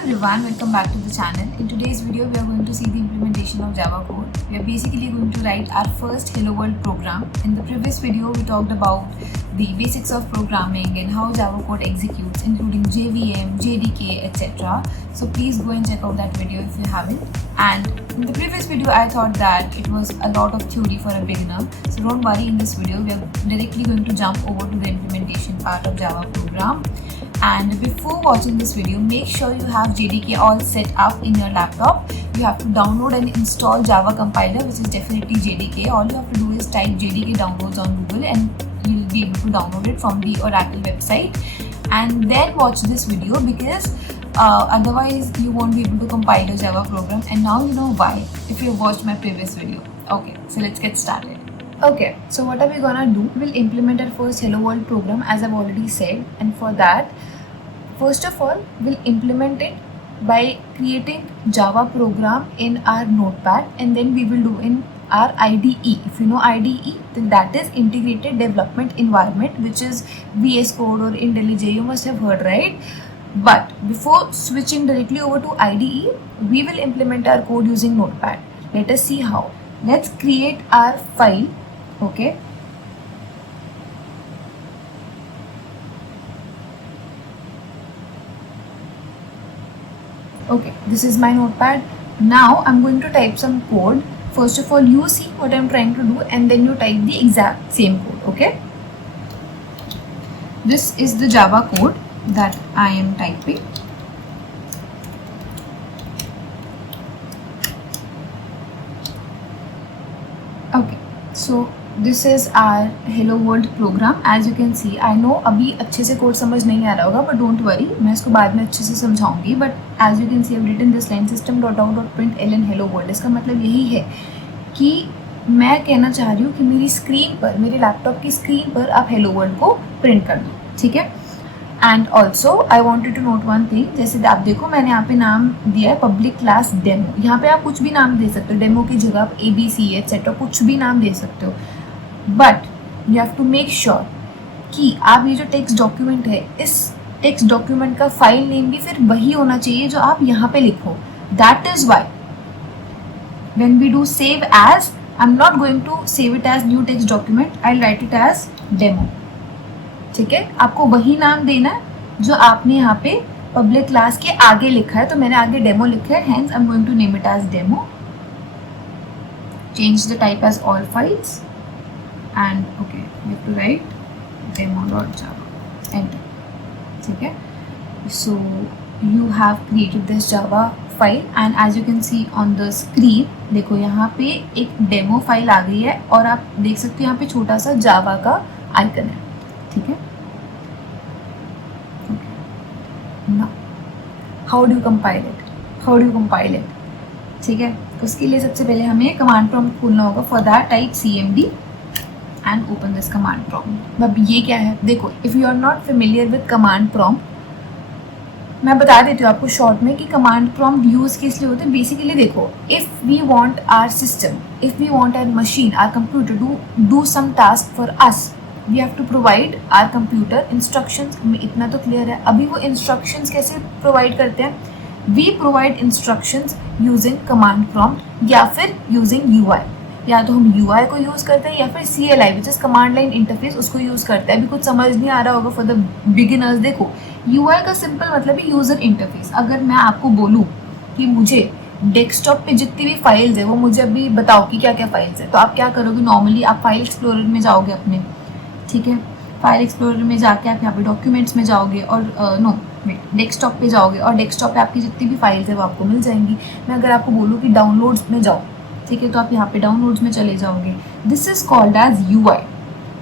everyone, welcome back to the channel. In today's video, we are going to see the implementation of Java code. We are basically going to write our first Hello World program. In the previous video, we talked about the basics of programming and how Java code executes, including JVM, JDK, etc. So please go and check out that video if you haven't. And in the previous video, I thought that it was a lot of theory for a beginner. So don't worry, in this video, we are directly going to jump over to the implementation part of Java program. And before watching this video, make sure you have JDK all set up in your laptop. You have to download and install Java compiler, which is definitely JDK. All you have to do is type JDK downloads on Google and you'll be able to download it from the Oracle website. And then watch this video because otherwise you won't be able to compile a Java program. And now you know why if you watched my previous video. Okay, so let's get started. Okay, so what are we gonna do? We'll implement our first Hello World program as I've already said, and for that, first of all, we'll implement it by creating Java program in our notepad, and then we will do in our IDE. If you know IDE, then that is Integrated Development Environment, which is VS Code or IntelliJ, you must have heard, right? But before switching directly over to IDE, we will implement our code using notepad. Let us see how. Let's create our file. Okay, this is my notepad. Now I'm going to type some code. First of all, you see what I'm trying to do and then you type the exact same code. Okay, this is the Java code that I am typing. Okay, so this is our Hello World program. As you can see, I know अभी अच्छे से code समझ नहीं आ रहा होगा, but don't worry, मैं इसको बाद में अच्छे से समझाऊंगी. But as you can see, I've written this line system.out.println Hello World. इसका मतलब यही है कि मैं कहना चाह रही हूँ कि मेरी स्क्रीन पर, मेरे लैपटॉप की स्क्रीन पर आप Hello World को प्रिंट कर दो, ठीक है. And also I wanted to note one thing, जैसे आप देखो मैंने यहाँ पे नाम दिया है पब्लिक क्लास डेमो. यहाँ पे आप कुछ भी नाम दे सकते हो, डेमो की जगह आप ABC एटसेट्रा कुछ भी नाम दे सकते हो. But you have to make sure कि आप ये जो टेक्स्ट डॉक्यूमेंट है, इस टेक्स्ट डॉक्यूमेंट का फाइल नेम भी फिर वही होना चाहिए जो आप यहाँ पे लिखो. That is why when we do save as, I am not going to save it as new text document, I will write it as demo. ठीक है, आपको वही नाम देना है जो आपने यहाँ पे पब्लिक क्लास के आगे लिखा है. तो मैंने आगे डेमो लिखा है, hence I am going to name it as demo. Change the type as all files and okay, you have to write demo.java, enter. ठीक है, so you have created this Java file and as you can see on the screen, देखो यहाँ पे एक demo file आ गई है और आप देख सकते हो यहाँ पे छोटा सा जावा का आइकन है. ठीक है, now how do you compile it? ठीक है, उसके लिए सबसे पहले हमें कमांड प्रॉम्प्ट खोलना होगा. For that type cmd and open this command prompt. अब ये क्या है, देखो, if you are not familiar with command prompt, मैं बता देती हूँ आपको शॉर्ट में कि कमांड प्रॉम्प्ट यूज किस लिए होते हैं. बेसिकली देखो, if we want our system, if we want our machine, our computer do some task for us, we have to provide our computer instructions. हमें इतना तो क्लियर है. अभी वो इंस्ट्रक्शंस कैसे प्रोवाइड करते हैं? We provide instructions using command prompt या फिर यूजिंग UI. या तो हम UI को यूज़ करते हैं या फिर CLI which is command line interface, उसको यूज़ करते हैं. अभी कुछ समझ नहीं आ रहा होगा फॉर द बिगिनर्स. देखो, UI का सिंपल मतलब है यूज़र इंटरफेस. अगर मैं आपको बोलूँ कि मुझे डेस्कटॉप पे जितनी भी फाइल्स है वो मुझे अभी बताओ कि क्या क्या फाइल्स है, तो आप क्या करोगे? नॉर्मली आप फाइल एक्सप्लोरर में जाओगे अपने, ठीक है, फाइल एक्सप्लोरर में जाके आप यहाँ पे डॉक्यूमेंट्स में जाओगे और डेस्कटॉप पे जाओगे और डेस्कटॉप पे आपकी जितनी भी फाइल्स है वो आपको मिल जाएंगी. मैं अगर आपको बोलूँ कि डाउनलोड्स में जाओ, ठीक है, तो आप यहाँ पे डाउनलोड्स में चले जाओगे. This is called as UI,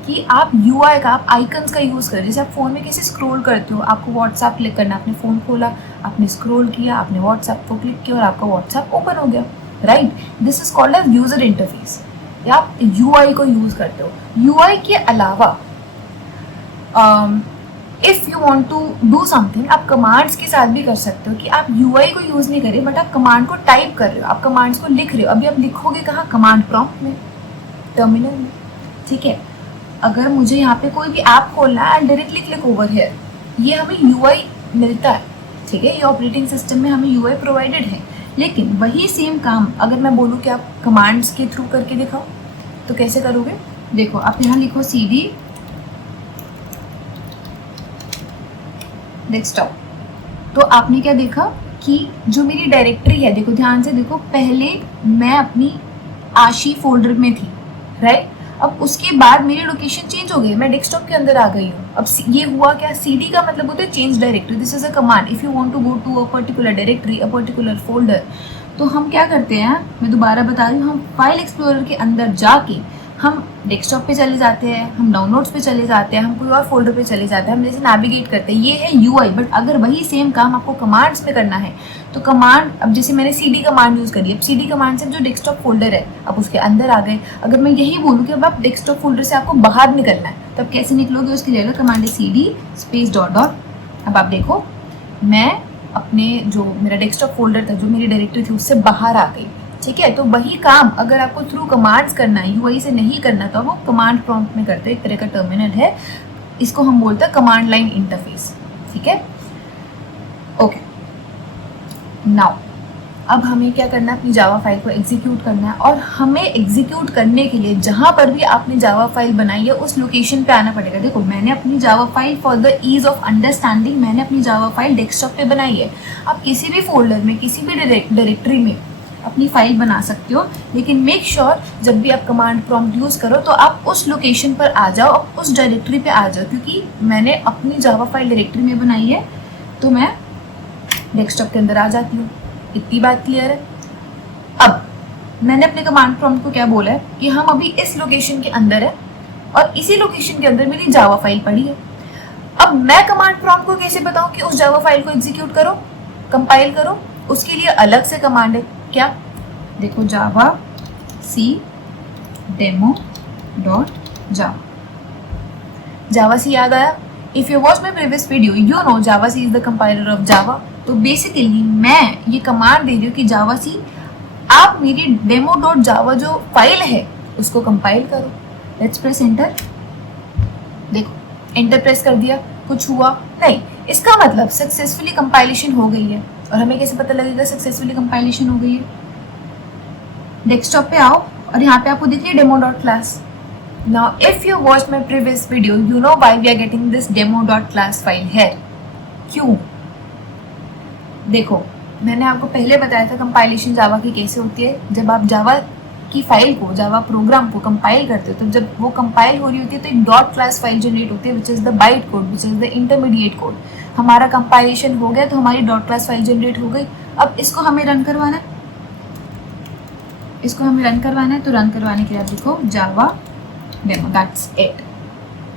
कि आप UI का, आप आइकन्स का यूज़ करें. जैसे आप फ़ोन में कैसे स्क्रॉल करते हो, आपको व्हाट्सएप क्लिक करना, आपने फ़ोन खोला, आपने स्क्रॉल किया, आपने व्हाट्सएप को क्लिक किया और आपका व्हाट्सएप ओपन हो गया, right. This is called as user interface, या आप UI को यूज़ करते हो. UI के अलावा if you want to do something, आप कमांड्स के साथ भी कर सकते हो कि आप UI को यूज़ नहीं करें बट आप कमांड को टाइप कर रहे हो, आप कमांड्स को लिख रहे हो. अभी आप लिखोगे कहाँ? कमांड प्रॉम्प्ट में, टर्मिनल में. ठीक है, अगर मुझे यहाँ पे कोई भी ऐप खोलना है, डायरेक्टली क्लिक ओवर हियर, ये हमें UI मिलता है. ठीक है, ये ऑपरेटिंग सिस्टम में हमें यूआई प्रोवाइडेड है। लेकिन वही सेम काम अगर मैं बोलूँ कि आप कमांड्स के थ्रू करके दिखाओ तो कैसे करोगे? देखो आप यहाँ लिखो cd डेस्कटॉप, तो आपने क्या देखा कि जो मेरी डायरेक्टरी है, देखो ध्यान से देखो, पहले मैं अपनी आशी फोल्डर में थी, राइट। अब उसके बाद मेरी लोकेशन चेंज हो गई, मैं डेस्कटॉप के अंदर आ गई हूँ। अब ये हुआ क्या? cd का मतलब होता है change directory. This is a command if you want to go to a particular directory, a particular folder. तो हम क्या करते हैं, मैं दोबारा बता रही हूँ, हम फाइल एक्सप्लोरर के अंदर जाके हम डेस्कटॉप पे चले जाते हैं, हम डाउनलोड्स पे चले जाते हैं, हम कोई और फोल्डर पे चले जाते हैं, हम जैसे नेविगेट करते हैं। ये है यूआई। बट अगर वही सेम काम आपको कमांड्स में करना है तो कमांड, अब जैसे मैंने cd कमांड यूज़ करी, अब cd कमांड से जो डेस्कटॉप फोल्डर है अब उसके अंदर आ गए। अगर मैं यही बोलूँ कि अब आप डेस्कटॉप फोल्डर से आपको बाहर निकलना है, तब कैसे निकलोगे? उसके लिए कमांड है cd स्पेस डॉट डॉट। अब आप देखो मैं अपने जो मेरा डेस्कटॉप फोल्डर था, जो मेरी डायरेक्टरी थी, उससे बाहर आ गई। ठीक है, तो वही काम अगर आपको थ्रू कमांड्स करना है, यूआई से नहीं करना, तो वो कमांड प्रॉम्प्ट में करते हैं। एक तरह का टर्मिनल है, इसको हम बोलते हैं कमांड लाइन इंटरफेस। ठीक है, ओके। नाउ अब हमें क्या करना है? अपनी जावा फाइल को एग्जीक्यूट करना है, और हमें एग्जीक्यूट करने के लिए जहाँ पर भी आपने जावा फाइल बनाई है उस लोकेशन पे आना पड़ेगा। देखो मैंने अपनी Java file for the ease of understanding, मैंने अपनी जावा फाइल डेस्कटॉप पे बनाई है। आप किसी भी फोल्डर में, किसी भी डायरेक्टरी में अपनी फाइल बना सकते हो, लेकिन मेक श्योर जब भी आप कमांड प्रॉम्प्ट यूज़ करो तो आप उस लोकेशन पर आ जाओ, आप उस डायरेक्टरी पे आ जाओ। क्योंकि मैंने अपनी जावा फाइल डायरेक्टरी में बनाई है तो मैं डेस्कटॉप के अंदर आ जाती हूँ। इतनी बात क्लियर है? अब मैंने अपने कमांड प्रॉम्प्ट को क्या बोला है कि हम अभी इस लोकेशन के अंदर है और इसी लोकेशन के अंदर मेरी जावा फाइल पड़ी है। अब मैं कमांड प्रॉम्प्ट को कैसे बताऊं कि उस जावा फाइल को एग्जीक्यूट करो, कंपाइल करो? उसके लिए अलग से कमांड है। क्या? देखो जावा सी डेमो डॉट जावा। जावा सी याद आया? If you watch my previous video you know javac is the compiler of Java. तो बेसिकली मैं ये कमांड दे रही हूँ कि जावा सी आप मेरी डेमो डॉट जावा जो फाइल है उसको कंपाइल करो। Let's press enter. देखो एंटर प्रेस कर दिया, कुछ हुआ नहीं। इसका मतलब सक्सेसफुली कंपाइलेशन हो गई है। और हमें कैसे पता लगेगा सक्सेसफुली कंपाइलेशन हो गई है? डेस्कटॉप पे आओ और यहाँ पे आपको दिख रही है demo dot class. Now if you watch my previous video you know why we are getting this demo dot class file है। क्यों? देखो मैंने आपको पहले बताया था कंपाइलेशन जावा की कैसे होती है। जब आप जावा की फाइल को, जावा प्रोग्राम को कंपाइल करते हो तो जब वो कंपाइल हो रही होती है तो एक डॉट क्लास फाइल जनरेट होती है which is the byte code, which is the intermediate code. हमारा कंपाइलेशन हो गया तो हमारी डॉट क्लास फाइल जनरेट हो गई। अब इसको हमें रन करवाना है, इसको हमें रन करवाना है। तो रन करवाने के लिए आप लिखो Java demo, that's it,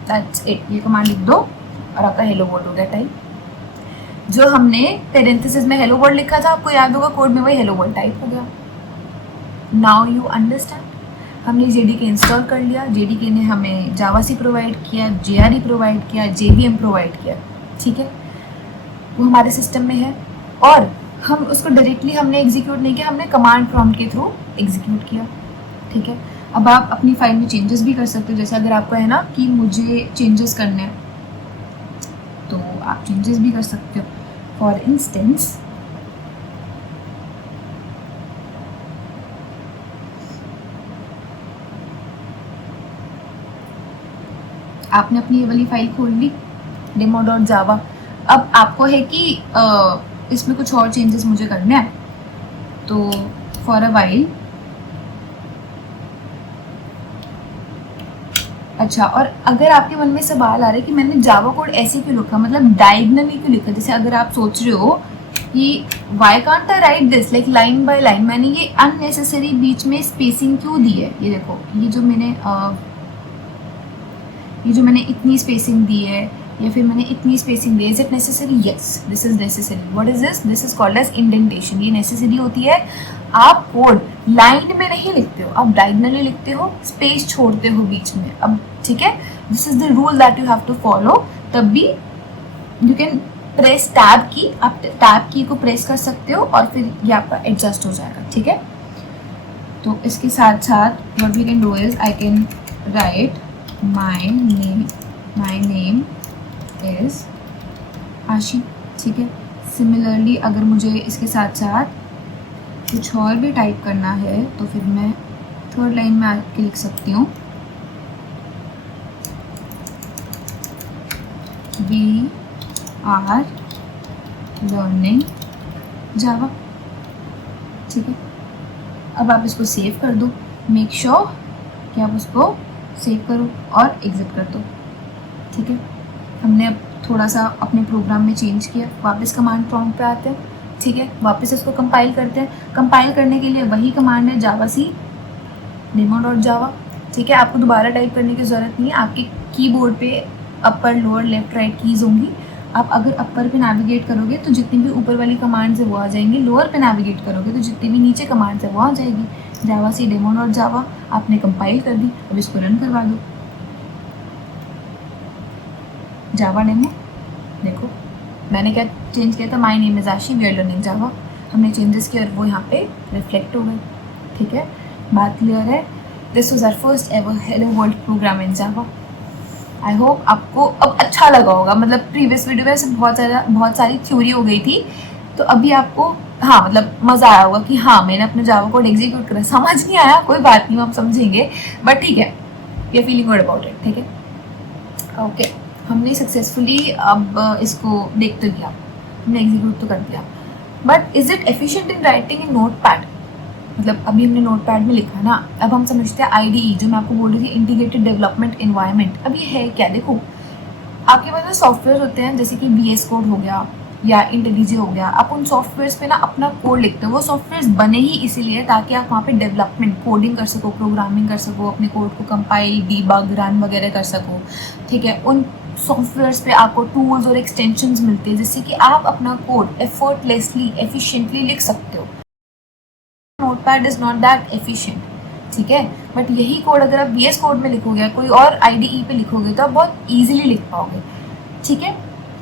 that's it. ये कमांड लिख दो और आपका हेलो वर्ल्ड हो गया टाइप। जो हमने पेरेंथेसिस में हेलो वर्ल्ड लिखा था आपको याद होगा, कोड में वही हेलो वर्ल्ड टाइप हो गया। Now you understand. हमने जेडीके इंस्टॉल कर लिया, जेडीके ने हमें जावा सी प्रोवाइड किया, जेआरई प्रोवाइड किया, जेवीएम प्रोवाइड किया। ठीक है, वो हमारे सिस्टम में है और हम उसको डायरेक्टली हमने एग्जीक्यूट नहीं किया, हमने कमांड प्रॉम्प्ट के थ्रू एग्जीक्यूट किया। ठीक है, अब आप अपनी फाइल में चेंजेस भी कर सकते हो। जैसे अगर आपको है ना कि मुझे चेंजेस करने हैं तो आप चेंजेस भी कर सकते हो। फॉर इंस्टेंस आपने अपनी ये वाली फाइल खोल ली डेमो डॉट जावा। अब आपको है कि इसमें कुछ और चेंजेस मुझे करने हैं, तो फॉर अ वाइल अच्छा। और अगर आपके मन में सवाल आ रहा है कि मैंने जावा कोड ऐसे क्यों लिखा, मतलब डायगनली क्यों लिखा, जैसे अगर आप सोच रहे हो कि why can't I right this like line by line, मैंने ये अननेसेसरी बीच में स्पेसिंग क्यों दी है? ये देखो ये जो मैंने इतनी स्पेसिंग दी है या फिर मैंने इतनी स्पेसिंग दी है, is it necessary? Yes, this is necessary. What is this? This is called as indentation. ये नेसेसरी होती है। आप कोड लाइन में नहीं लिखते हो, आप डायगनली लिखते हो, स्पेस छोड़ते हो बीच में। अब ठीक है, this is the rule that you have to follow. तब भी यू कैन प्रेस टैब की, आप टैब की को प्रेस कर सकते हो और फिर ये आपका एडजस्ट हो जाएगा। ठीक है, तो इसके साथ साथ what we can do is I can write my name is Aashi. ठीक है, सिमिलरली अगर मुझे इसके साथ साथ कुछ और भी टाइप करना है तो फिर मैं थर्ड लाइन में आके लिख सकती हूँ वी आर लर्निंग जावा। ठीक है, अब आप इसको सेव कर दो, मेक श्योर कि आप उसको सेव करो और एग्जिट कर दो। ठीक है, हमने अब थोड़ा सा अपने प्रोग्राम में चेंज किया, वापस कमांड प्रॉम्प्ट पे आते हैं। ठीक है, वापस इसको कंपाइल करते हैं। कंपाइल करने के लिए वही कमांड है जावा सी demo.java। ठीक है, आपको दोबारा टाइप करने की ज़रूरत नहीं है, आपके कीबोर्ड पे upper lower left right keys होंगी। आप अगर अपर पे नेविगेट करोगे तो जितनी भी ऊपर वाली कमांड्स है वो आ जाएंगी, लोअर पे नेविगेट करोगे तो जितनी भी नीचे कमांड्स है वो आ जाएगी। जावा सी demo.java आपने कंपाइल कर दी, अब इसको रन करवा दो। जावा डेमो, देखो मैंने क्या चेंज किया था, माय नेम इज़ आशी वी आर लर्निंग जावा, हमने चेंजेस किए और वो यहाँ पे रिफ्लेक्ट हो गए। ठीक है, बात क्लियर है। This was our first ever hello world program in Java. I hope आपको अब अच्छा लगा होगा, मतलब प्रीवियस वीडियो में से बहुत सारी थ्योरी हो गई थी, तो अभी आपको हाँ मतलब मज़ा आया होगा कि हाँ मैंने अपने जावा कोड एग्जीक्यूट करा। समझ नहीं आया कोई बात नहीं, आप समझेंगे, बट ठीक है, we are feeling good about it. ठीक है, ओके, हमने सक्सेसफुली अब इसको देख तो लिया, हमने एग्जीक्यूट तो कर दिया, but is it efficient in writing in note pad? मतलब अभी हमने नोट पैड में लिखा ना, अब हम समझते हैं IDE, जो मैं आपको बोल रही थी इंटीग्रेटेड डेवलपमेंट इन्वायरमेंट। अब ये है क्या, देखो आपके पास सॉफ्टवेयर होते हैं जैसे कि VS कोड हो गया या इंटेलिजे हो गया, आप उन सॉफ्टवेयर्स पे ना अपना कोड लिखते हो। वो सॉफ्टवेयर्स बने ही इसीलिए ताकि आप वहाँ पे डेवलपमेंट कोडिंग कर सको, प्रोग्रामिंग कर सको, अपने कोड को कंपाइल डीबग रन वगैरह कर सको। ठीक है, उन सॉफ्टवेयर्स पे आपको टूल्स और एक्सटेंशंस मिलते हैं जिससे कि आप अपना कोड एफर्टलेसली एफिशिएंटली लिख सकते हो। Notepad is not that efficient. ठीक है, बट यही कोड अगर आप VS कोड में लिखोगे, कोई और IDE पे लिखोगे तो आप बहुत ईजिली लिख पाओगे। ठीक है,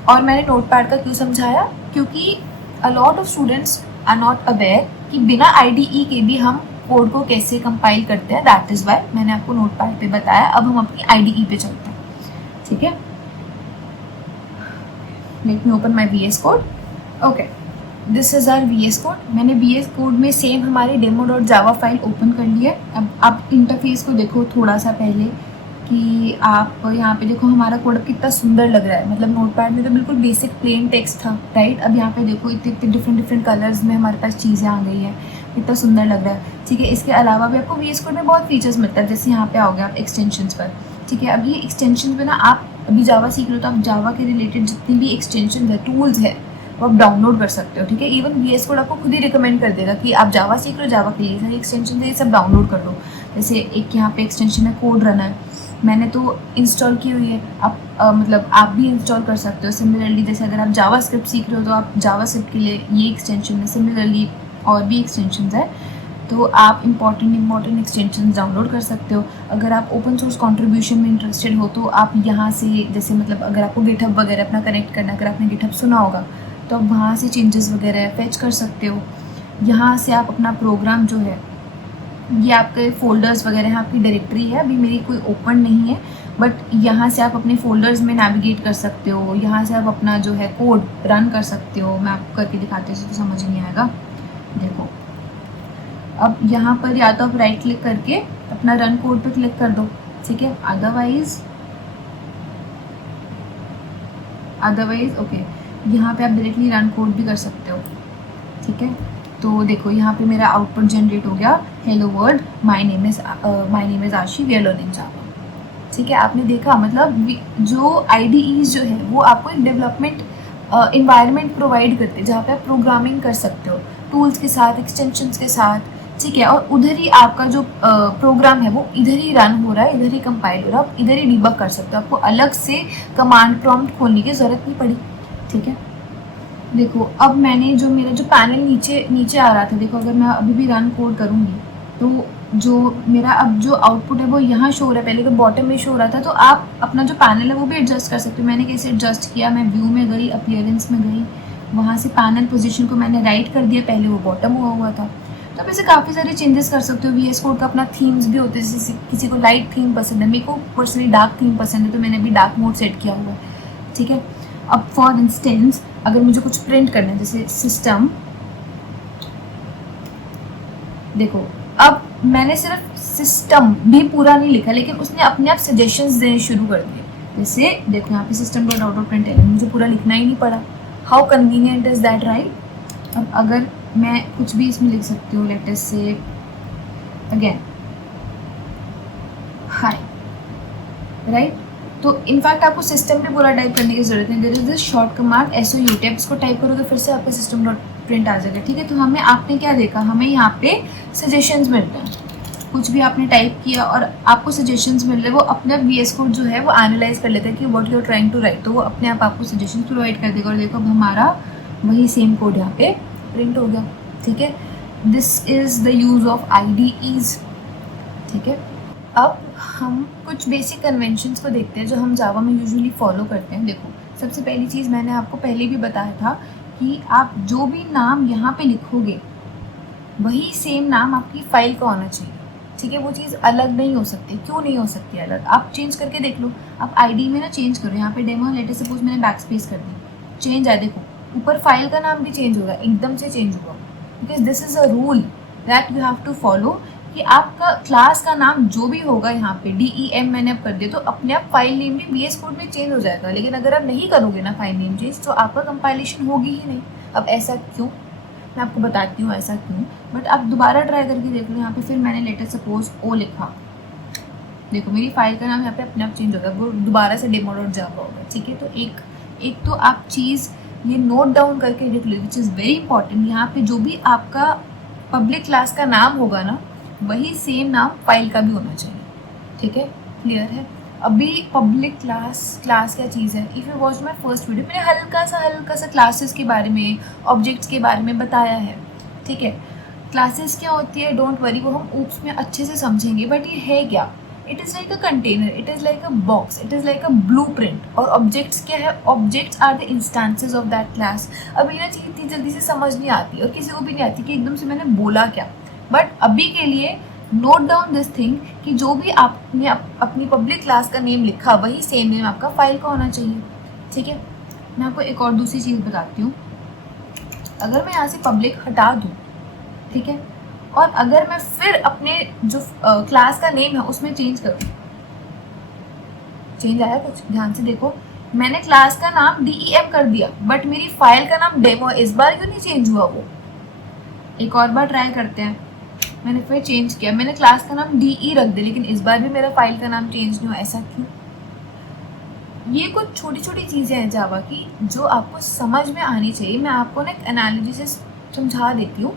और मैंने नोटपैड का क्यों समझाया, क्योंकि a lot of students are not aware कि बिना IDE के भी हम कोड को कैसे कंपाइल करते हैं। दैट इज़ वाई मैंने आपको नोटपैड पे बताया। अब हम अपनी IDE पे चलते हैं। ठीक है, let me open my VS code. Okay, this is our VS code. मैंने VS कोड में सेम हमारी demo.java फाइल ओपन कर ली है। अब आप इंटरफेस को देखो थोड़ा सा पहले कि आप यहाँ पे देखो हमारा कोड कितना सुंदर लग रहा है। मतलब नोटपैड में तो बिल्कुल बेसिक प्लेन टेक्स्ट था, राइट। अब यहाँ पे देखो इतने इतने डिफरेंट कलर्स में हमारे पास चीज़ें आ गई है, कितना सुंदर लग रहा है। ठीक है, इसके अलावा भी आपको VS कोड में बहुत फीचर्स मिलता है, जैसे यहाँ पे आओगे आप एक्सटेंशंस पर। ठीक है, अब ये एक्सटेंशन पे ना आप अभी जावा सीख रहे हो तो आप जावा के रिलेटेड जितनी भी एक्सटेंशन है, टूल्स है, वो आप डाउनलोड कर सकते हो। ठीक है, इवन VS कोड आपको खुद ही रिकमेंड कर देगा कि आप जावा सीख रहे हो, जावा के लिए सारे एक्सटेंशन है, ये सब डाउनलोड कर लो। जैसे एक यहाँ पे एक्सटेंशन है कोड रनर, मैंने तो इंस्टॉल की हुई है। आप मतलब आप भी इंस्टॉल कर सकते हो। सिमिलरली जैसे अगर आप जावा स्क्रिप्ट सीख रहे हो तो आप जावा स्क्रिप्ट के लिए ये एक्सटेंशन है। सिमिलरली और भी एक्सटेंशन है, तो आप इम्पॉर्टेंट एक्सटेंशन डाउनलोड कर सकते हो। अगर आप ओपन सोर्स कंट्रीब्यूशन में इंटरेस्टेड हो तो आप यहाँ से, जैसे मतलब अगर आपको गिटहब वगैरह अपना कनेक्ट करना, अगर आपने गिटहब सुना होगा तो आप वहाँ से चेंजेस वगैरह फेच कर सकते हो। यहाँ से आप अपना प्रोग्राम जो है, ये आपके फोल्डर्स वगैरह हैं, आपकी डायरेक्टरी है, अभी मेरी कोई ओपन नहीं है, बट यहाँ से आप अपने फोल्डर्स में नेविगेट कर सकते हो। यहाँ से आप अपना जो है कोड रन कर सकते हो। मैं आपको करके दिखाती हूँ तो समझ नहीं आएगा। देखो अब यहाँ पर या तो आप राइट क्लिक करके अपना रन कोड पे क्लिक कर दो। ठीक है, अदरवाइज ओके, यहाँ पे आप डायरेक्टली रन कोड भी कर सकते हो। ठीक है, तो देखो यहाँ पे मेरा आउटपुट जनरेट हो गया, hello world my name is आशी वी आर लर्निंग जावा। ठीक है, आपने देखा मतलब जो IDEs जो है वो आपको एक डेवलपमेंट इन्वायरमेंट प्रोवाइड करते हैं जहाँ पे आप प्रोग्रामिंग कर सकते हो टूल्स के साथ, एक्सटेंशंस के साथ। ठीक है, और उधर ही आपका जो प्रोग्राम है वो इधर ही रन हो रहा है, इधर ही कंपाइल हो रहा है, आप इधर ही डिबग कर सकते हो। आपको अलग से कमांड प्रॉम्प्ट खोलने की ज़रूरत नहीं पड़ी। ठीक है, देखो अब मैंने जो मेरा जो पैनल नीचे आ रहा था, देखो अगर मैं अभी भी रन कोड करूँगी तो जो मेरा अब जो आउटपुट है वो यहाँ शो हो रहा है, पहले तो बॉटम में शो हो रहा था। तो आप अपना जो पैनल है वो भी एडजस्ट कर सकते हो। मैंने कैसे एडजस्ट किया, मैं व्यू में गई, अपीयरेंस में गई, वहाँ से पैनल पोजीशन को मैंने राइट कर दिया, पहले वो बॉटम हुआ था। तो आप ऐसे काफ़ी सारे चेंजेस कर सकते हो। VS कोड का अपना थीम्स भी होते हैं, जैसे किसी को लाइट थीम पसंद है, मेरे को पर्सनली डार्क थीम पसंद है, तो मैंने भी डार्क मोड सेट किया हुआ है। ठीक है, अब फॉर इंस्टेंस अगर मुझे कुछ प्रिंट करना है, जैसे सिस्टम, देखो अब मैंने सिर्फ सिस्टम भी पूरा नहीं लिखा, लेकिन उसने अपने आप सजेशंस देने शुरू कर दिए। जैसे देखो यहाँ पे सिस्टम डॉट आउट प्रिंट है, मुझे पूरा लिखना ही नहीं पड़ा। How convenient is that, right. अब अगर मैं कुछ भी इसमें लिख सकती हूँ, let us say again hi, right. तो इनफैक्ट आपको सिस्टम पे पूरा टाइप करने की जरूरत है। There is this short command SOUT, आप इसको टाइप करोगे फिर से आपका सिस्टम डॉट प्रिंट आ जाएगा, ठीक है। तो हमें आपने क्या देखा, हमें यहाँ पे सजेशंस मिलते हैं, कुछ भी आपने टाइप किया और आपको सजेशंस मिल रहे, वो अपने आप VS कोड जो है वो एनालाइज कर लेता है कि what you are trying to write, तो वो अपने आप आपको सजेशन प्रोवाइड कर देगा। और देखो अब हमारा वही सेम कोड यहाँ पे प्रिंट हो गया, ठीक है। This is the use of IDEs, ठीक है। अब हम कुछ बेसिक कन्वेंशंस को देखते हैं जो हम जावा में यूजुअली फॉलो करते हैं। देखो सबसे पहली चीज़ मैंने आपको पहले भी बताया था कि आप जो भी नाम यहाँ पे लिखोगे वही सेम नाम आपकी फाइल का होना चाहिए, ठीक है। वो चीज़ अलग नहीं हो सकती। क्यों नहीं हो सकती अलग, आप चेंज करके देख लो। आप ID में ना चेंज करो, यहाँ पे डेमो लेटर सपोज मैंने बैक स्पेस कर दी, चेंज आया, देखो ऊपर फाइल का नाम भी चेंज होगा, एकदम से चेंज होगा, because this is a rule that you have to follow कि आपका क्लास का नाम जो भी होगा यहाँ पे DEM मैंने अब कर दिया, तो अपने आप फाइल नेम भी VS कोड में चेंज हो जाएगा। लेकिन अगर आप नहीं करोगे ना फाइल नेम चेंज, तो आपका कंपाइलेशन होगी ही नहीं। अब ऐसा क्यों, मैं आपको बताती हूँ ऐसा क्यों, बट आप दोबारा ट्राई करके देख लो। यहाँ पे फिर मैंने लेटर सपोज O लिखा, देखो मेरी फाइल का नाम यहाँ पे अपने आप चेंज होगा, वो दोबारा से demo.java होगा, ठीक है। तो एक तो आप चीज़ ये नोट डाउन करके देख लो, विच इज़ वेरी इंपॉर्टेंट। यहाँ पे जो भी आपका पब्लिक क्लास का नाम होगा ना, वही सेम नाम फाइल का भी होना चाहिए, ठीक है। क्लियर है। अभी पब्लिक क्लास क्या चीज़ है। If you watch my first video, मैंने हल्का सा क्लासेस के बारे में, ऑब्जेक्ट्स के बारे में बताया है, ठीक है। क्लासेस क्या होती है, डोंट वरी, वो हम ऊप्स में अच्छे से समझेंगे। बट ये है क्या, it is like a container, it is like a box, it is like a blueprint. और ऑब्जेक्ट्स क्या है, objects are the instances of that class. अब ये ना चीज़ इतनी जल्दी से समझ नहीं आती और किसी को भी नहीं आती कि एकदम से मैंने बोला क्या। बट अभी के लिए नोट डाउन दिस थिंग कि जो भी आपने अपनी पब्लिक क्लास का नेम लिखा, वही सेम नेम आपका फाइल का होना चाहिए, ठीक है। मैं आपको एक और दूसरी चीज़ बताती हूँ। अगर मैं यहाँ से पब्लिक हटा दूँ, ठीक है, और अगर मैं फिर अपने जो क्लास का नेम है उसमें चेंज करूँ, चेंज आया कुछ, ध्यान से देखो। मैंने क्लास का नाम DEM कर दिया, बट मेरी फाइल का नाम डेमो, इस बार क्यों नहीं चेंज हुआ वो। एक और बार ट्राई करते हैं। मैंने फिर चेंज किया, मैंने क्लास का नाम DE रख दिया, लेकिन इस बार भी मेरा फाइल का नाम चेंज नहीं हुआ, ऐसा क्यों। ये कुछ छोटी छोटी चीज़ें हैं जावा की जो आपको समझ में आनी चाहिए। मैं आपको ना एक एनालॉजी से समझा देती हूँ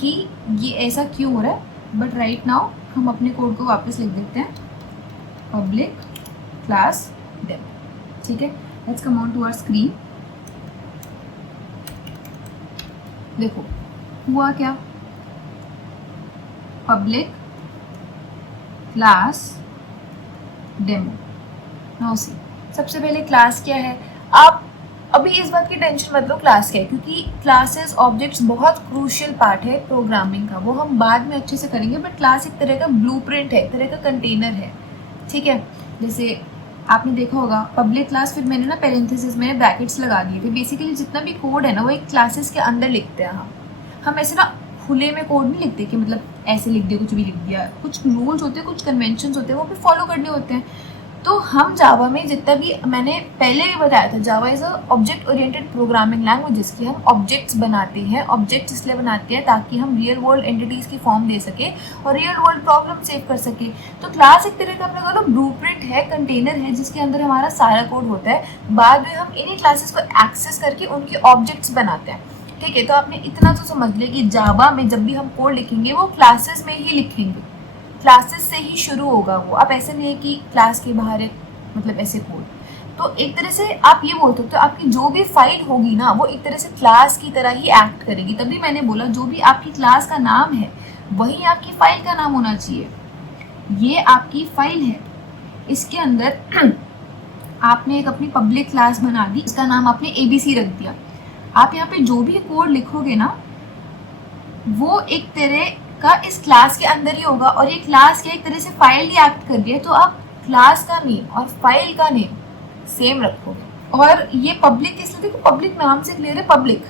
कि ये ऐसा क्यों हो रहा है। बट राइट नाउ हम अपने कोड को वापस लिख देते हैं, पब्लिक क्लास डेमो, ठीक है। Let's come on to our screen. देखो हुआ क्या, public class demo. Now see, सबसे पहले क्लास क्या है। आप अभी इस बात की टेंशन मत लो क्लास क्या है, क्योंकि क्लासेस ऑब्जेक्ट्स बहुत क्रूशियल पार्ट है प्रोग्रामिंग का, वो हम बाद में अच्छे से करेंगे। बट क्लास एक तरह का ब्लूप्रिंट है, एक तरह का कंटेनर है, ठीक है। जैसे आपने देखा होगा पब्लिक क्लास, फिर मैंने ना पैरेंथेसिस में ब्रैकेट्स लगा दिए थे। बेसिकली जितना भी कोड है ना, वो एक क्लासेस के अंदर लिखते हैं हम ऐसे ना खुले में कोड नहीं लिखते कि मतलब ऐसे लिख दिया, कुछ भी लिख दिया। कुछ रूल्स होते हैं, कुछ कन्वेंशंस होते हैं, वो भी फॉलो करने होते हैं। तो हम जावा में जितना भी, मैंने पहले भी बताया था, जावा is a object oriented programming language, जिसकी हम ऑब्जेक्ट्स बनाते हैं। ऑब्जेक्ट्स इसलिए बनाते हैं ताकि हम रियल वर्ल्ड एंटिटीज़ की फॉर्म दे सके और रियल वर्ल्ड प्रॉब्लम सेव कर सके। तो क्लास एक तरह का अपना कहो ब्लूप्रिंट है, कंटेनर है, जिसके अंदर हमारा सारा कोड होता है। बाद में हम इन्हीं क्लासेस को एक्सेस करके उनके ऑब्जेक्ट्स बनाते हैं, ठीक है। तो आपने इतना तो समझ लिया कि जावा में जब भी हम कोड लिखेंगे वो क्लासेस में ही लिखेंगे, क्लासेस से ही शुरू होगा वो। आप ऐसे नहीं है कि क्लास के बाहर एक मतलब ऐसे कोड। तो एक तरह से आप ये बोल सकते हो आपकी जो भी फाइल होगी ना, वो एक तरह से क्लास की तरह ही एक्ट करेगी। तभी मैंने बोला जो भी आपकी क्लास का नाम है वही आपकी फाइल का नाम होना चाहिए। ये आपकी फाइल है, इसके अंदर आपने एक अपनी पब्लिक क्लास बना दी, इसका नाम आपने ABC रख दिया। आप यहाँ पे जो भी कोड लिखोगे ना, वो एक तरह का इस क्लास के अंदर ही होगा। और ये क्लास के एक तरह से फाइल ही एक्ट कर रही है, तो आप क्लास का नेम और फाइल का नेम सेम रखोगे। और ये पब्लिक इसलिए, देखो पब्लिक नाम से क्लियर है, पब्लिक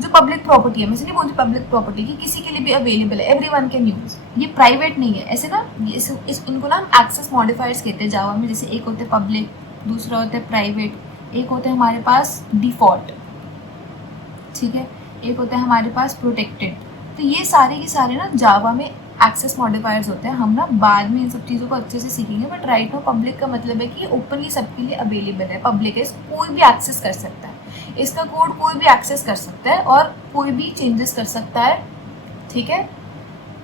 जो पब्लिक प्रॉपर्टी है, मैं नहीं बोलती पब्लिक प्रॉपर्टी की किसी के लिए भी अवेलेबल है, एवरीवन कैन यूज, ये प्राइवेट नहीं है। ऐसे ना इनको ना हम एक्सेस मॉडिफायर्स कहते हैं जावा में, जैसे एक होते हैं पब्लिक, दूसरा होता है प्राइवेट, एक होता है हमारे पास डिफॉल्ट, ठीक है, एक होता है हमारे पास प्रोटेक्टेड। तो ये सारे के सारे ना जावा में एक्सेस मॉडिफायर्स होते हैं। हम ना बाद में इन सब चीज़ों को अच्छे से सीखेंगे, बट राइट नाउ पब्लिक का मतलब है कि ओपनली सबके लिए अवेलेबल है, पब्लिक है, इसको कोई भी एक्सेस कर सकता है, इसका कोड कोई भी एक्सेस कर सकता है और कोई भी चेंजेस कर सकता है, ठीक है।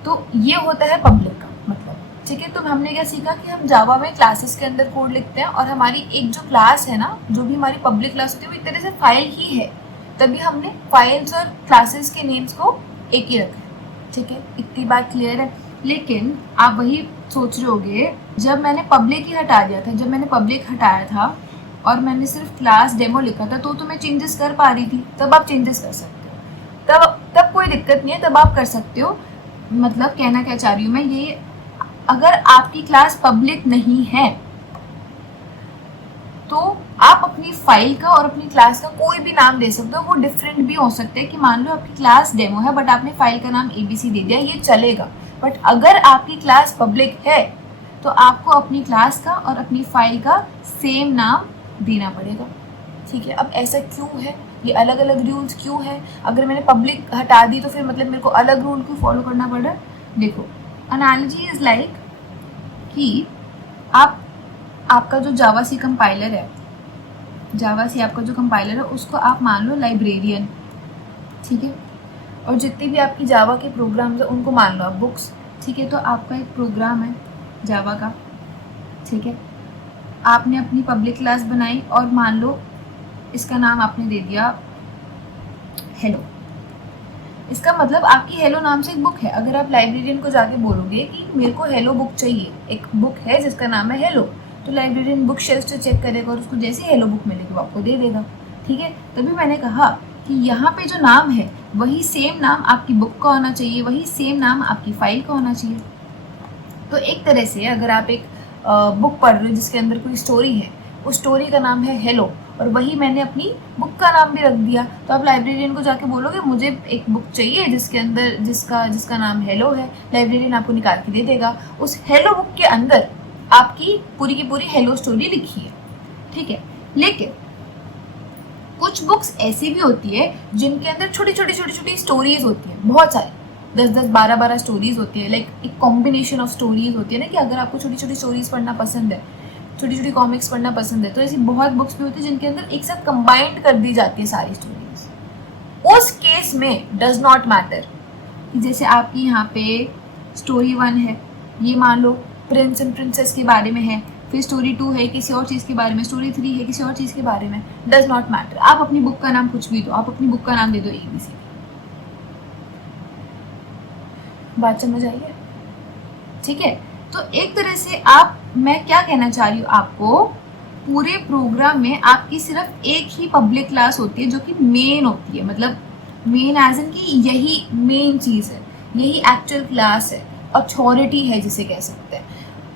तो ये होता है पब्लिक का मतलब, ठीक है। तो हमने क्या सीखा कि हम जावा में क्लासेस के अंदर कोड लिखते हैं, और हमारी एक जो क्लास है ना, जो भी हमारी पब्लिक क्लास होती है, वो एक तरह से फाइल ही है, तभी हमने फाइल्स और क्लासेस के नेम्स को एक ही रखा है, ठीक है। इतनी बात क्लियर है। लेकिन आप वही सोच रहे होगे, जब मैंने पब्लिक ही हटा दिया था, जब मैंने पब्लिक हटाया था और मैंने सिर्फ क्लास डेमो लिखा था, तो मैं चेंजेस कर पा रही थी, तब आप चेंजेस कर सकते हो, तब कोई दिक्कत नहीं है, तब आप कर सकते हो। मतलब कहना क्या चाह रही हूँ मैं, ये अगर आपकी क्लास पब्लिक नहीं है तो आप अपनी फाइल का और अपनी क्लास का कोई भी नाम दे सकते हो, वो डिफरेंट भी हो सकते हैं। कि मान लो आपकी क्लास डेमो है बट आपने फाइल का नाम ABC दे दिया, ये चलेगा। बट अगर आपकी क्लास पब्लिक है तो आपको अपनी क्लास का और अपनी फाइल का सेम नाम देना पड़ेगा, ठीक है। अब ऐसा क्यों है, ये अलग अलग रूल्स क्यों है? अगर मैंने पब्लिक हटा दी तो फिर मतलब मेरे को अलग रूल क्यों फॉलो करना पड़ रहा है? देखो, एनालॉजी इज लाइक कि आपका जो जावा सी कंपाइलर है, जावा सी आपका जो कंपाइलर है, उसको आप मान लो लाइब्रेरियन, ठीक है। और जितनी भी आपकी जावा के प्रोग्राम्स है उनको मान लो आप बुक्स, ठीक है। तो आपका एक प्रोग्राम है जावा का, ठीक है, आपने अपनी पब्लिक क्लास बनाई और मान लो इसका नाम आपने दे दिया हेलो। इसका मतलब आपकी हेलो नाम से एक बुक है। अगर आप लाइब्रेरियन को जाके बोलोगे कि मेरे को हेलो बुक चाहिए, एक बुक है जिसका नाम है हेलो, तो लाइब्रेरियन बुक शेल्फ से चेक करेगा और उसको जैसे हेलो बुक मिलेगी वो आपको दे देगा, ठीक है। तभी मैंने कहा कि यहाँ पे जो नाम है वही सेम नाम आपकी बुक का होना चाहिए, वही सेम नाम आपकी फाइल का होना चाहिए। तो एक तरह से अगर आप एक बुक पढ़ रहे हो जिसके अंदर कोई स्टोरी है, उस स्टोरी का नाम है हेलो, और वही मैंने अपनी बुक का नाम भी रख दिया, तो आप लाइब्रेरियन को जाके बोलोगे मुझे एक बुक चाहिए जिसके अंदर जिसका नाम हेलो है, लाइब्रेरियन आपको निकाल के दे देगा। उस हेलो बुक के अंदर आपकी पूरी की पूरी हेलो स्टोरी लिखी है, ठीक है। लेकिन कुछ बुक्स ऐसी भी होती है जिनके अंदर छोटी छोटी स्टोरीज होती है, बहुत सारी 10-10, 12-12 स्टोरीज होती है, लाइक एक कॉम्बिनेशन ऑफ स्टोरीज होती है ना, कि अगर आपको छोटी छोटी स्टोरीज पढ़ना पसंद है, छोटी छोटी कॉमिक्स पढ़ना पसंद है, तो ऐसी बहुत बुक्स भी होती है जिनके अंदर एक साथ कंबाइंड कर दी जाती है सारी स्टोरीज। उस केस में डज नॉट मैटर, जैसे आपकी यहाँ पे स्टोरी 1 है, ये मान लो प्रिंस एंड प्रिंसेस के बारे में है, फिर स्टोरी 2 है किसी और चीज़ के बारे में, स्टोरी 3 है किसी और चीज़ के बारे में, डज नॉट मैटर। आप अपनी बुक का नाम कुछ भी दो, आप अपनी बुक का नाम दे दो ABC। बात समझ आई है, ठीक है। तो एक तरह से मैं क्या कहना चाह रही हूँ आपको, पूरे प्रोग्राम में आपकी सिर्फ एक ही पब्लिक क्लास होती है जो कि मेन होती है, मतलब मेन एज इन कि यही मेन चीज़ है, यही एक्चुअल क्लास है, अथॉरिटी है जिसे कह सकते हैं।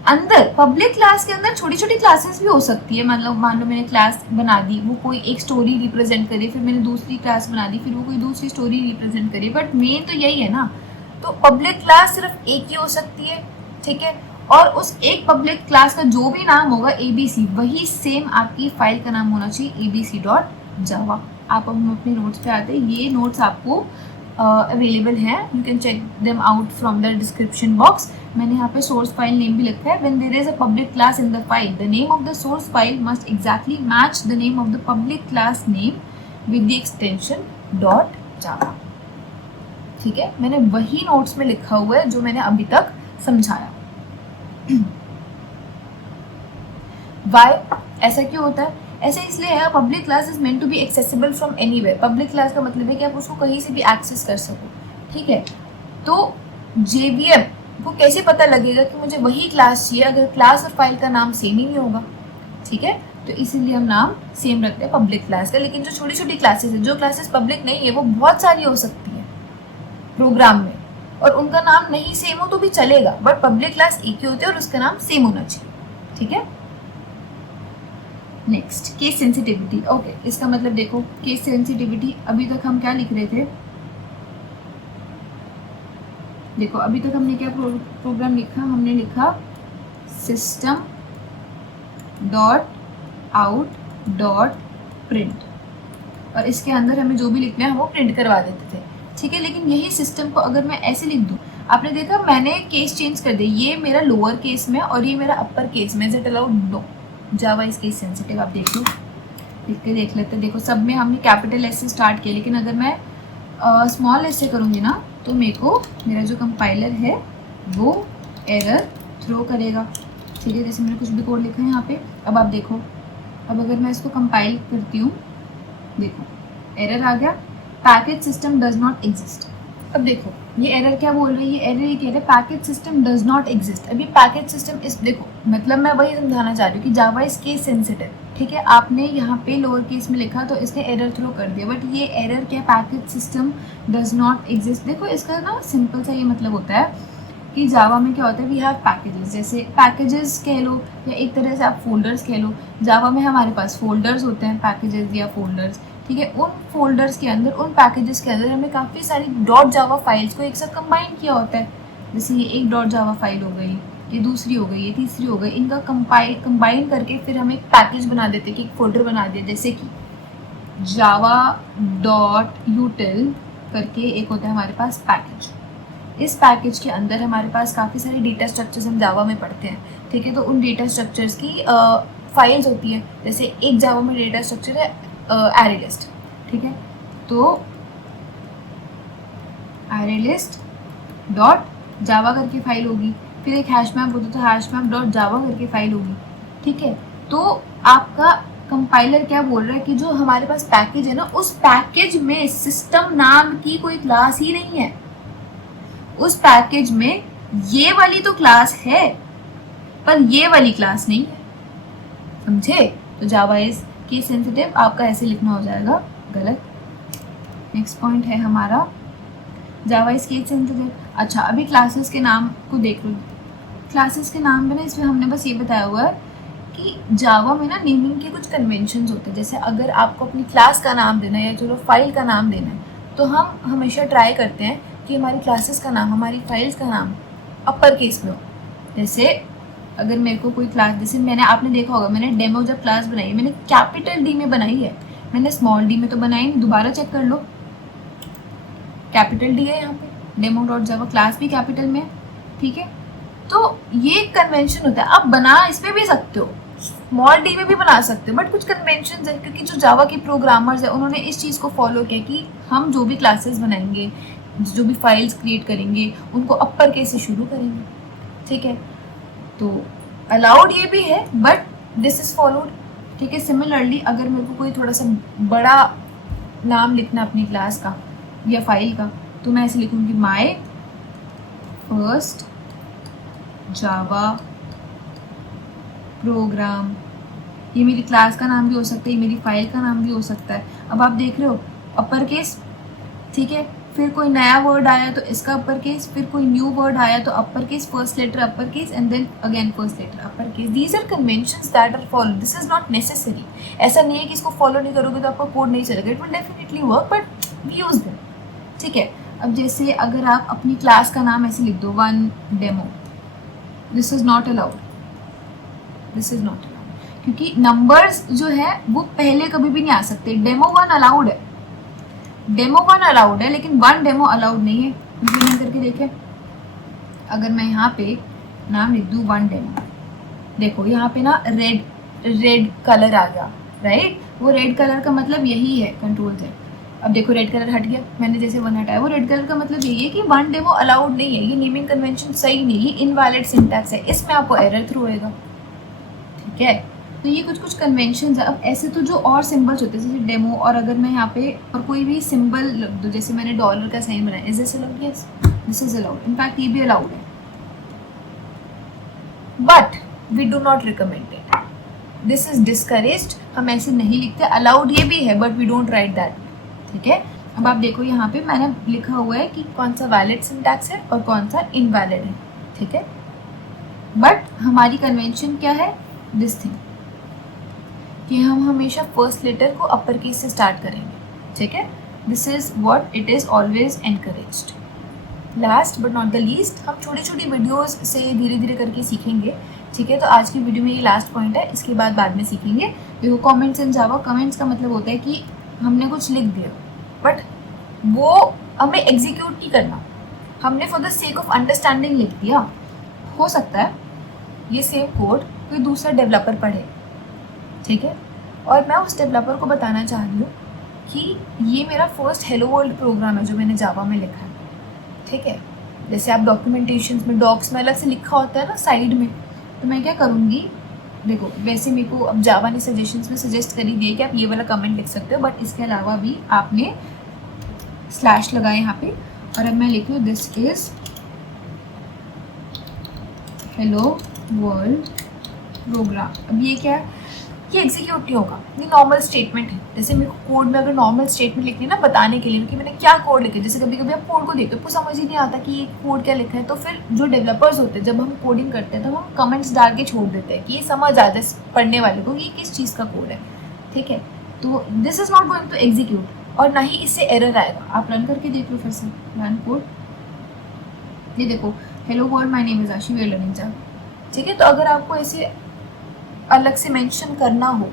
अंदर पब्लिक क्लास के अंदर छोटी छोटी क्लासेस भी हो सकती है, मतलब मान लो मैंने क्लास बना दी, वो कोई एक स्टोरी रिप्रेजेंट करे, फिर मैंने दूसरी क्लास बना दी, फिर वो कोई दूसरी स्टोरी रिप्रेजेंट करे, बट मेन तो यही है ना। तो पब्लिक क्लास सिर्फ एक ही हो सकती है, ठीक है। और उस एक पब्लिक क्लास का जो भी नाम होगा ABC, वही सेम आपकी फाइल का नाम होना चाहिए abc.java। आप हम अपने नोट्स पे आते हैं, ये नोट्स आपको अवेलेबल है, you can check them out from the description box. मैंने यहाँ पे सोर्स फाइल नेम भी लिखा है, when there is a public class in the file, the name of the source file must exactly match the name of the public class name with the extension .java, ठीक है। मैंने वही notes में लिखा हुआ है जो मैंने अभी तक समझाया। वाई ऐसा क्यों होता है? ऐसा इसलिए है, public class is meant to be accessible from anywhere. Public class का मतलब है कि आप उसको कहीं से भी एक्सेस कर सको, ठीक है। तो JVM को कैसे पता लगेगा कि मुझे वही क्लास चाहिए अगर क्लास और फाइल का नाम सेम ही नहीं होगा, ठीक है। तो इसीलिए हम नाम सेम रखते हैं पब्लिक क्लास का। लेकिन जो छोटी छोटी क्लासेस है, जो क्लासेस पब्लिक नहीं है, वो बहुत सारी हो सकती है प्रोग्राम में, और उनका नाम नहीं सेम हो तो भी चलेगा, बट पब्लिक क्लास एक ही होती है और उसका नाम सेम होना चाहिए, ठीक है। Next case sensitivity. ओके, इसका मतलब देखो केस सेंसिटिविटी, अभी तक हम क्या लिख रहे थे, देखो अभी तक हमने क्या प्रोग्राम लिखा, हमने लिखा system dot out dot print, और इसके अंदर हमें जो भी लिखना है वो प्रिंट करवा देते थे, ठीक है। लेकिन यही सिस्टम को अगर मैं ऐसे लिख दूँ, आपने देखा मैंने केस चेंज कर दिया, ये मेरा लोअर केस में और ये मेरा अपर केस में, is it allowed? No, Java is case sensitive. आप देख लो, लिख के देख लेते हैं। देखो सब में हमने कैपिटल एस से स्टार्ट किया, लेकिन अगर मैं स्मॉल एस से करूँगी ना तो मेरे को मेरा जो कंपाइलर है वो एरर थ्रो करेगा, ठीक है। जैसे मैंने कुछ भी कोड लिखा है यहाँ पे, अब आप देखो, अब अगर मैं इसको कंपाइल करती हूँ, देखो एरर आ गया, package system does not exist. अब देखो ये एरर क्या बोल रही है, ये एरर ये कह रहे हैं package system does not exist. अभी पैकेज सिस्टम इस, देखो मतलब मैं वही समझाना चाह रही हूँ कि जावा इज केस सेंसिटिव, ठीक है। आपने यहाँ पे लोअर केस में लिखा तो इसने एरर थ्रो कर दिया, बट ये एरर क्या, package system does not exist. देखो इसका ना सिंपल सा ये मतलब होता है कि जावा में क्या होता है, वी हैव पैकेजेस, जैसे पैकेजेस कह लो या एक तरह से आप फोल्डर्स कह लो। जावा में हमारे पास फोल्डर्स होते हैं, पैकेजेस या फोल्डर्स, ठीक है। उन फोल्डर्स के अंदर, उन पैकेजेस के अंदर हमने काफ़ी सारी डॉट जावा फाइल्स को एक साथ कंबाइन किया होता है। जैसे ये एक डॉट जावा फाइल हो गई, ये दूसरी हो गई, ये तीसरी हो गई, इनका कंबाइन करके फिर हम एक पैकेज बना देते कि एक फोल्डर बना दिया, जैसे कि जावा डॉट यूटिल करके एक होता है हमारे पास पैकेज। इस पैकेज के अंदर हमारे पास काफ़ी सारे डेटा स्ट्रक्चर्स हम जावा में पढ़ते हैं, ठीक है। तो उन डेटा स्ट्रक्चर्स की फाइल्स होती हैं, जैसे एक जावा में डेटा स्ट्रक्चर है एरे लिस्ट, ठीक है। तो एरे लिस्ट डॉट जावा करके फाइल होगी, फिर एक हैश मैप होता है तो हैश मैप डॉट जावा करके फाइल होगी, ठीक है। तो आपका कंपाइलर क्या बोल रहा है कि जो हमारे पास पैकेज है ना, उस पैकेज में सिस्टम नाम की कोई क्लास ही नहीं है, उस पैकेज में ये वाली तो क्लास है पर ये वाली क्लास नहीं है, समझे। तो जावा इज केस सेंसिटिव, आपका ऐसे लिखना हो जाएगा गलत। नेक्स्ट पॉइंट है हमारा जावा इज केस सेंसिटिव। अच्छा, अभी क्लासेस के नाम को देख लो। क्लासेस के नाम में ना इसमें हमने बस ये बताया हुआ है कि जावा में ना नेमिंग के कुछ कन्वेंशंस होते हैं। जैसे अगर आपको अपनी क्लास का नाम देना है या चलो फाइल का नाम देना है, तो हम हमेशा ट्राई करते हैं कि हमारी क्लासेस का नाम, हमारी फाइल्स का नाम अपर केस में हो। जैसे अगर मेरे को कोई क्लास, जैसे मैंने, आपने देखा होगा मैंने डेमो जब क्लास बनाई, मैंने कैपिटल डी में बनाई है, मैंने स्मॉल डी में तो बनाई नहीं, दोबारा चेक कर लो, कैपिटल डी है यहाँ पे, डेमो डॉट जावा, क्लास भी कैपिटल में है, ठीक है। तो ये कन्वेंशन होता है, आप बना इसमें भी सकते हो, स्मॉल डी में भी बना सकते हो, बट कुछ कन्वेंशन है, क्योंकि जो जावा के प्रोग्रामर्स है उन्होंने इस चीज़ को फॉलो किया कि हम जो भी क्लासेस बनाएंगे, जो भी फाइल्स क्रिएट करेंगे, उनको अपर केस से शुरू करेंगे, ठीक है। तो अलाउड ये भी है, बट दिस इज फॉलोड, ठीक है। सिमिलरली अगर मेरे को कोई थोड़ा सा बड़ा नाम लिखना अपनी क्लास का या फाइल का, तो मैं ऐसे लिखूंगी माय फर्स्ट जावा प्रोग्राम। ये मेरी क्लास का नाम भी हो सकता है, ये मेरी फाइल का नाम भी हो सकता है। अब आप देख रहे हो अपर केस, ठीक है। फिर कोई नया वर्ड आया तो इसका अपर केस, फिर कोई न्यू वर्ड आया तो upper case, first letter upper case and then again first letter upper case. These are conventions that are follow, this is not necessary. ऐसा नहीं है कि इसको फॉलो नहीं करोगे तो आपका कोड नहीं चलेगा, it will definitely work, but we use them, ठीक है। अब जैसे अगर आप अपनी क्लास का नाम ऐसे लिख दो, one demo, this is not allowed, this is not allowed, क्योंकि नंबर्स जो है वो पहले कभी भी नहीं आ सकते। डेमो वन अलाउड है, डेमो वन अलाउड है, लेकिन वन डेमो अलाउड नहीं है। इम्प्लीमेंट करके देखें, अगर मैं यहाँ पे नाम लिख दूँ वन डेमो, देखो यहाँ पे ना रेड कलर आ गया, राइट। वो रेड कलर का मतलब यही है, कंट्रोल से। अब देखो रेड कलर हट गया, मैंने जैसे वन हटाया, वो रेड कलर का मतलब यही है कि वन डेमो अलाउड नहीं है, ये नेमिंग कन्वेंशन सही नहीं है, इनवैलिड सिंटैक्स है, इसमें आपको एरर थ्रो होएगा, ठीक है। तो ये कुछ कुछ कन्वेंशन है। अब ऐसे तो जो और सिंबल्स होते हैं जैसे डेमो, और अगर मैं यहाँ पे और कोई भी सिंबल लिख दूँ, जैसे मैंने डॉलर का साइन बनाया, is this allowed? Yes, this is allowed, in fact ये भी अलाउड है, but we do not recommend it, this is discouraged, हम ऐसे नहीं लिखते। अलाउड ये भी है but we don't write that, ठीक है। अब आप देखो यहाँ पे मैंने लिखा हुआ है कि कौन सा वैलिड सिंटैक्स है और कौन सा इनवैलिड है, ठीक है। बट हमारी कन्वेंशन क्या है, दिस थिंग, कि हम हमेशा फर्स्ट लेटर को अपर केस से स्टार्ट करेंगे, ठीक है। This is what it is always encouraged. Last but not the least, हम छोटी छोटी वीडियोस से धीरे धीरे करके सीखेंगे, ठीक है। तो आज की वीडियो में ये लास्ट पॉइंट है, इसके बाद में सीखेंगे। देखो कमेंट्स इन जावा, कमेंट्स का मतलब होता है कि हमने कुछ लिख दिया बट वो हमें एग्जीक्यूट नहीं करना, हमने for the sake of understanding लिख दिया। हो सकता है ये सेम कोड कोई दूसरा डेवलपर पढ़े, ठीक है, और मैं उस डेवलपर को बताना चाह रही हूँ कि ये मेरा फर्स्ट हेलो वर्ल्ड प्रोग्राम है जो मैंने जावा में लिखा है, ठीक है। जैसे आप डॉक्यूमेंटेशन में डॉक्स में अलग से लिखा होता है ना साइड में, तो मैं क्या करूँगी, देखो वैसे मेरे को अब जावा ने सजेशंस में सजेस्ट कर ही दिए कि आप ये वाला कमेंट लिख सकते हो, बट इसके अलावा भी आपने स्लैश लगाए यहाँ पे, और अब मैं लिखूँ this is hello world programme. अब ये क्या है, ये एग्जीक्यूट नहीं होगा, ये नॉर्मल स्टेटमेंट है। जैसे मेरे को कोड में अगर नॉर्मल स्टेटमेंट लिखनी है ना बताने के लिए कि मैंने क्या कोड लिखा है, जैसे कभी कभी आप कोड को देखते हो आपको समझ ही नहीं आता कि ये कोड क्या लिखा है, तो फिर जो डेवलपर्स होते हैं जब हम कोडिंग करते हैं तो हम कमेंट्स डाल के छोड़ देते हैं कि ये समझ आ जाए पढ़ने वाले को कि ये किस चीज़ का कोड है, ठीक है। तो this is not going to execute, और ना ही इससे एरर आएगा। आप रन करके देख लो फिर से, रन कोड, ये देखो hello world my name is आशी वी आर लर्निंग जावा, ठीक है। तो अगर आपको ऐसे अलग से मेंशन करना हो,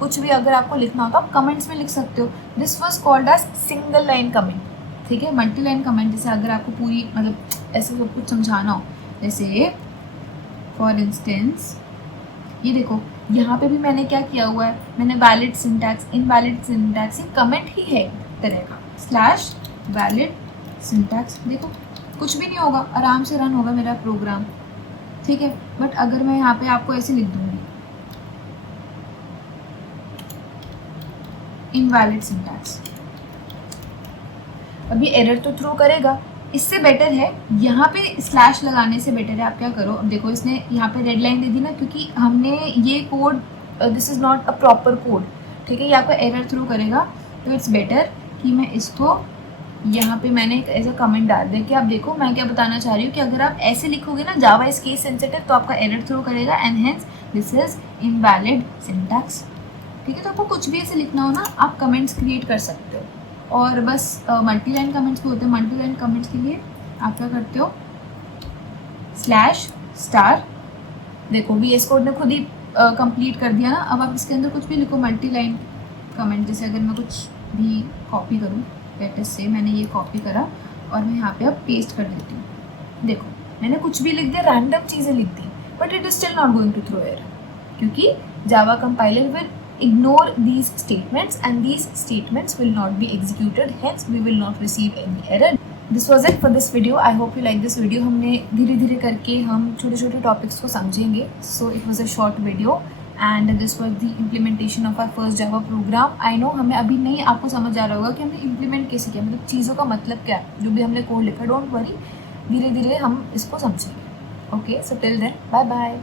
कुछ भी अगर आपको लिखना हो तो आप कमेंट्स में लिख सकते हो। This was called as single line comment, ठीक है। मल्टी लाइन कमेंट जैसे अगर आपको पूरी मतलब ऐसे सब कुछ समझाना हो, जैसे फॉर इंस्टेंस ये देखो यहाँ पे भी मैंने क्या किया हुआ है, मैंने वैलिड सिंटैक्स इनवैलिड सिंटैक्स, ये कमेंट ही है तरह का, स्लैश वैलिड सिंटैक्स, देखो कुछ भी नहीं होगा, आराम से रन होगा मेरा प्रोग्राम, ठीक है। बट अगर मैं यहाँ पे आपको ऐसे लिख दूँगी इनवैलिड सिंटैक्स, अभी एरर तो थ्रो करेगा। इससे बेटर है यहाँ पे स्लैश लगाने से बेटर है आप क्या करो, अब देखो इसने यहाँ पे रेड लाइन दे दी ना, क्योंकि हमने ये code this is not a proper code, ठीक है, ये आपका एरर थ्रो करेगा। तो इट्स बेटर कि मैं इसको यहाँ पे मैंने एक ऐसा कमेंट डाल दिया कि आप देखो मैं क्या बताना चाह रही हूँ कि अगर आप ऐसे लिखोगे ना जावा इज केस सेंसिटिव तो आपका एरर थ्रो करेगा and hence this is invalid syntax, ठीक है। तो आपको कुछ भी ऐसे लिखना हो ना आप कमेंट्स क्रिएट कर सकते हो, और बस मल्टी लाइन कमेंट्स भी होते हैं। मल्टी लाइन कमेंट्स के लिए आप क्या करते हो, स्लैश स्टार, देखो VS कोड ने खुद ही कंप्लीट कर दिया ना। अब आप इसके अंदर कुछ भी लिखो मल्टी लाइन कमेंट, जैसे अगर मैं कुछ भी कॉपी करूँ लेटेस्ट से, मैंने ये कॉपी करा और मैं यहाँ पे अब पेस्ट कर देती हूँ, देखो मैंने कुछ भी लिख दिया, रैंडम चीज़ें लिख दी, but it is still not going to throw error, क्योंकि Java compiler will ignore these statements and these statements will not be executed, hence we will not receive any error. This was it for this video. I hope you like this video. हमने धीरे धीरे करके हम छोटे छोटे topics को समझेंगे. So it was a short video and this was the implementation of our first Java program. I know हमें अभी नहीं आपको समझ आ रहा होगा कि हमने implement कैसे किया, मतलब चीज़ों का मतलब क्या है, जो भी हमने कोड लिखा, डोंट वरी, धीरे धीरे हम इसको समझेंगे. Okay, so till then, bye bye.